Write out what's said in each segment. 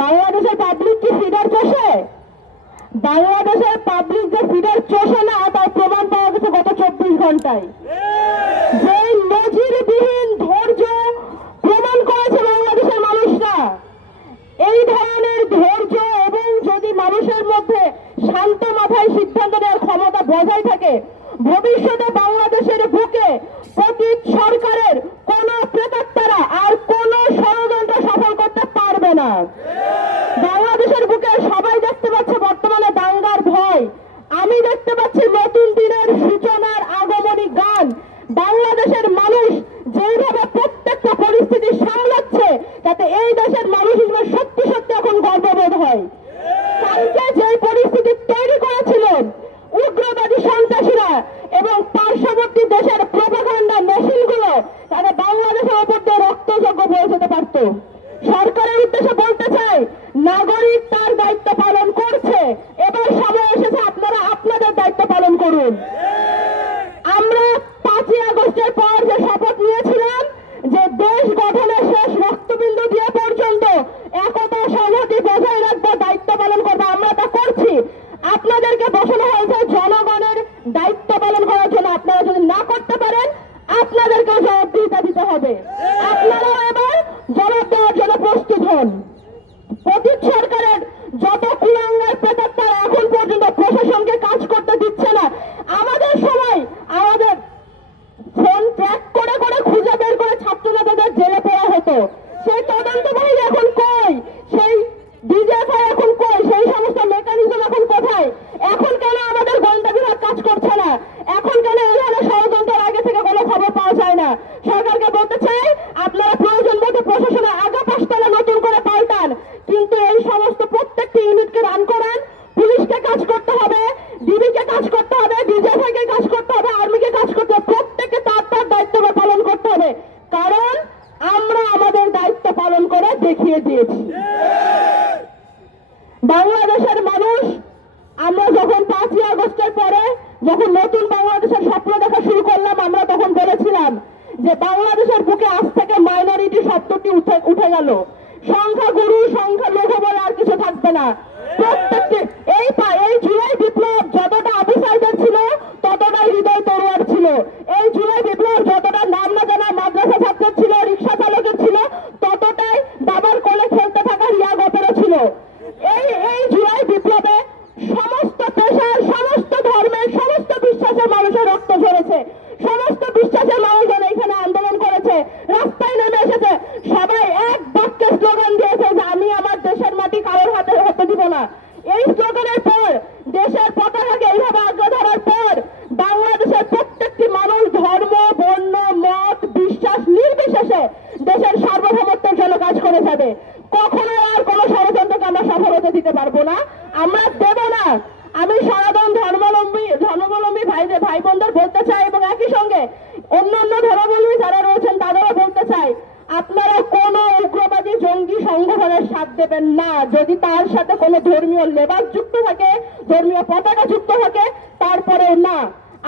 বাংলাদেশের পাবলিক কি ফিডার চষে? বাংলাদেশের পাবলিক যে ফিডার চষে না, তার প্রমাণ পাওয়া গেছে গত চব্বিশ ঘন্টায়। যে নজিরবিহীন ধৈর্য প্রমাণ করেছে বাংলাদেশের মানুষরা এই ধরনের ধৈর্য এবং যদি মানুষের মধ্যে শান্ত মাথায় সিদ্ধান্ত নেওয়ার ক্ষমতা বজায় থাকে ভবিষ্যতে বাংলাদেশের বুকে পতিত সরকারের কোন প্রেতাত্মারা আর কোন ষড়যন্ত্র সফল করতে পারবে না বাংলাদেশের বুকে সবাই দেখতে পাচ্ছে বর্তমানে দাঙ্গার ভয় আমি দেখতে পাচ্ছি নতুন দিনের সূচনার আগমনী গান বাংলাদেশের মানুষ যেভাবে প্রত্যেকটা পরিস্থিতি সামলাচ্ছে যাতে এই দেশের মানুষ হিসেবে সত্যি সত্যি এখন গর্ববোধ হয় কালকে যে পরিস্থিতি তৈরি করেছিলেন উগ্রবাদী সন্ত্রাসীরা এবং পার্শ্ববর্তী দেশের প্রভাকাণ্ডা মেশিনগুলো তাদের বাংলাদেশের ওপর দিয়ে রক্তযজ্ঞ বয়ে যেতে পারত সরকারের উদ্দেশ্যে বলতে চাই নাগরিক তার দায়িত্ব পালন করছে এবার সময় এসেছে আপনারা আপনাদের দায়িত্ব পালন করুন আমরা পাঁচই আগস্টের পর যে শপথ নিয়েছিলাম যে দেশ গঠনের শেষ রক্তবিন্দু দিয়ে পর্যন্ত একতা সংহতি বজায় রাখবার দায়িত্ব পালন করব আমরা তা করছি আপনাদেরকে বসানো হয়েছে জনগণের দায়িত্ব পালন করার জন্য আপনারা যদি না করতে পারেন আপনাদেরকে জবাবদিহিতা দিতে হবে আপনারা এবার জবাব দেওয়ার জন্য প্রস্তুত হন পতিত সরকারের যত কুলাঙ্গার প্রেতাত্মার এখন পর্যন্ত প্রশাসনকে কাজ করতে দিচ্ছে না আমাদের সময় আমাদের ফোন ট্র্যাক করে করে খুঁজে বের করে ছাত্র নেতাদের জেলে পড়া হতো সেই তদন্ত বাহিনী এখন কই সেই ডিজিএফআই এখন কই সেই সমস্ত মেকানিজম এখন কোথায় এখন কেন আমাদের গোয়েন্দা বিভাগ কাজ করছে না এখন কেন এই ধরনের ষড়যন্ত্রের আগে থেকে কোনো খবর পাওয়া যায় না সরকারকে বলতে চাই আপনারা প্রয়োজন মতো প্রশাসনের আগা পাশতলা নতুন করে পাল্টান কিন্তু এই সমস্ত প্রত্যেকটি ইউনিটকে রান করান, পুলিশকে কাজ করতে হবে, ডিবিকে কাজ করতে হবে ডিজিএফআইকে কাজ করতে হবে, আর্মিকে কাজ করতে হবে, প্রত্যেককে তার তার দায়িত্ব পালন করতে হবে। কারণ আমরা আমাদের দায়িত্ব পালন করে দেখিয়ে দিয়েছি। বাংলাদেশের মানুষ, আমরা যখন পাঁচই আগস্টের পরে যখন নতুন বাংলাদেশের স্বপ্ন দেখা শুরু করলাম, আমরা তখন বলেছিলাম যে বাংলাদেশের বুকে আজ থেকে মাইনরিটি শব্দটি উঠে উঠে গেল। সংখ্যা গুরু সংখ্যা লঘু বলে আর কিছু থাকবে না। এই এই জুলাই বিপ্লব যতটা অফিসারদের ছিল, ততটাই হৃদয় তরুয়ার ছিল। এই জুলাই বিপ্লব যতটা নাম না মাদ্রাসা ছাত্রের ছিল, রিক্সা চালকের ছিল, ততটাই বাবার কোলে খেলতে থাকা রিয়া গোপেরও ছিল। এই এই জুলাই বিপ্লবে সমস্ত পেশার সমস্ত ধর্মের সমস্ত বিশ্বাসের মানুষের রক্ত ঝরেছে সমস্ত বিশ্বাসের মানুষজন এখানে আন্দোলন করেছে রাস্তায় নেমে এসেছে সবাই এক বাক্যে স্লোগান দিয়েছে যে আমি আমার দেশের মাটি কারোর হাতে হতে দিব না এই স্লোগানের পর দেশের পতাকাকে এইভাবে আগ্রা ধরার পর বাংলাদেশের প্রত্যেকটি মানুষ ধর্ম বর্ণ মত বিশ্বাস নির্বিশেষে দেশের সার্বভৌমত্বের জন্য কাজ করে যাবে কখনো আর কোনো ষড়যন্ত্রকে আমরা সফল হতে দিতে পারব না। আমরা দেব না। আমি সনাতন ধর্মাবলম্বী ধর্মাবলম্বী ভাইদের ভাই বোনদের বলতে চাই এবং একই সঙ্গে অন্য অন্য ধর্মাবলম্বী যারা রয়েছেন, তাদেরও বলতে চাই, আপনারা কোন উগ্রবাদী জঙ্গি সংগঠনের সাথ দেবেন না। যদি তার সাথে কোনো ধর্মীয় লেবাস যুক্ত থাকে, ধর্মীয় পতাকা যুক্ত থাকে, তারপরে না।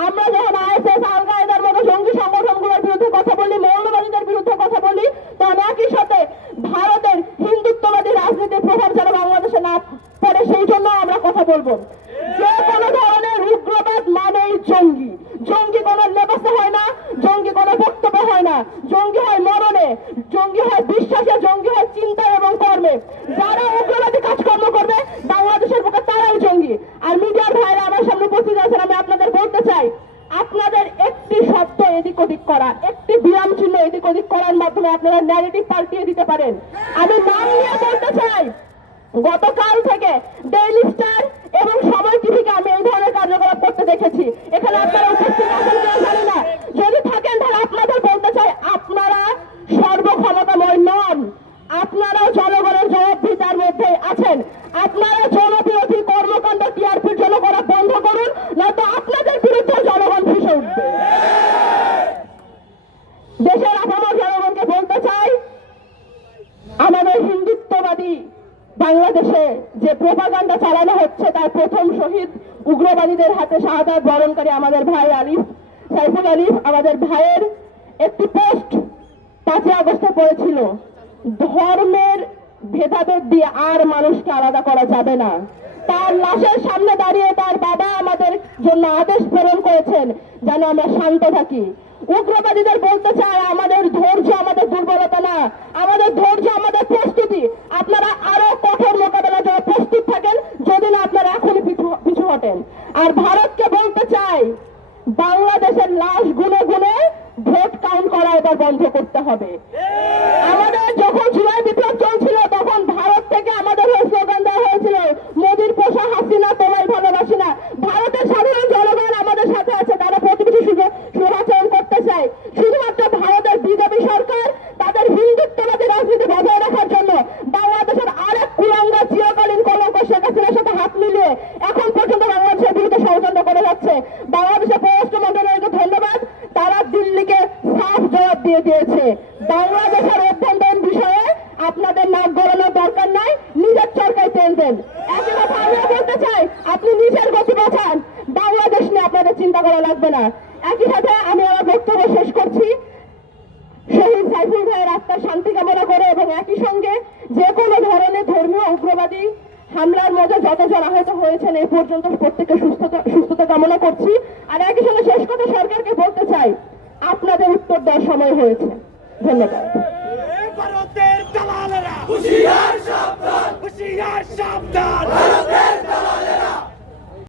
আমরা যখন আইএসএস আল কায়দার মতো জঙ্গি সংগঠনগুলোর বিরুদ্ধে কথা বলি, মৌলবাদীদের বিরুদ্ধে কথা বলি তখন একই সাথে ভারতের হিন্দুত্ববাদী রাজনীতির প্রভাব যেন বাংলাদেশে না পড়ে সেই জন্য আমরা কথা বলব যে কোনো ধরনের উগ্রবাদ মানেই জঙ্গি জঙ্গি কোনো লেবাসে হয় না জঙ্গি কোনো বক্তব্য হয় না জঙ্গি হয় মরণে জঙ্গি হয় বিশ্বাসে জঙ্গি হয় চিন্তা এবং কর্মে। যারা উগ্রবাদী কাজকর্ম করবে, বাংলাদেশের বুকে তারাই জঙ্গি। আর মিডিয়ার ভাইরা আমার সামনে উপস্থিত আছেন, আমি আপনাদের বলতে চাই, আপনাদের একটি শব্দ এদিক ওদিক করা, একটি বিরাম চিহ্ন এদিক ওদিক করার মাধ্যমে আপনারা ন্যারেটিভ পাল্টিয়ে দিতে পারেন। আমি নাম নিয়ে বলতে চাই গতকাল থেকে ডেইলি স্টার এবং সময় টিভিকে আমি এই ধরনের কার্যকলাপ করতে দেখেছি এখানে আপনারা উপস্থিত আছেন কিনা জানি না যদি থাকেন তাহলে আপনাদের বলতে চাই আপনারা সর্বক্ষমতাময় নন আপনারা জনগণের জবাবদিহিতার মধ্যে আছেন, আপনারা জনবিরোধী কর্মকাণ্ড টিআরপির জন্য করা বন্ধ করুন, নয়তো আপনাদের বিরুদ্ধে জনগণ ভেসে উঠবে। দেশের আপামর জনগণকে বলতে চাই, আমাদের হিন্দুত্ববাদী বাংলাদেশে যে প্রোপাগান্ডা চালানো হচ্ছে, তার প্রথম শহীদ উগ্রবাদীদের হাতে শাহাদাত বরণকারী আমাদের ভাই আলিফ, সাইফুল আলিফ আমাদের ভাইয়ের একটি পোস্ট পাঁচই আগস্টে পড়েছিল। ধর্মের ভেদাভেদ দিয়ে আর মানুষকে আলাদা করা যাবে না। তার লাশের সামনে দাঁড়িয়ে তার বাবা আমাদের জন্য আদেশ প্রেরণ করেছেন, যেন আমরা শান্ত থাকি। উগ্রবাদীদের বলতে চাই, আমাদের ধৈর্য আমাদের দুর্বলতা না, আমাদের ধৈর্য আমাদের প্রস্তুতি। আপনারা আরও কঠোর মোকাবেলার জন্য প্রস্তুত থাকেন, যদি না আপনারা এখনই পিছু পিছু হটেন। আর ভারতকে বলতে চাই, বাংলাদেশের লাশ গুনে গুনে ভোট কাউন্ট করা এবার বন্ধ করতে হবে। আমাদের যখন জুলাই বিপ্লব চলছিল, তখন ভারত থেকে আমাদের হয়ে স্লোগান দেওয়া হয়েছিল, মোদির দেন একই কথা আমিও বলতে চাই, আপনি নিজের গতি বাঁচান। বাংলাদেশ নিয়ে আপনাদের চিন্তা করা লাগবে না। একই সাথে আমি আমার বক্তব্য শেষ করছি। শহীদ সাইফুল ভাইয়ের আত্মার শান্তি কামনা করে এবং একই সঙ্গে যে কোনো ধরনের ধর্মীয় উগ্রবাদী হামলার মধ্যে যতজন আহত হয়েছেন এই পর্যন্ত প্রত্যেকে সুস্থতা সুস্থতা কামনা করছি। আর একই সঙ্গে শেষ কথা সরকারকে বলতে চাই, আপনাদের উত্তর দেওয়ার সময় হয়েছে। ধন্যবাদ। এ ভারতের দালালেরা। হুশিয়ার সাবধান। হুশিয়ার সাবধান। ভারতের দালালেরা।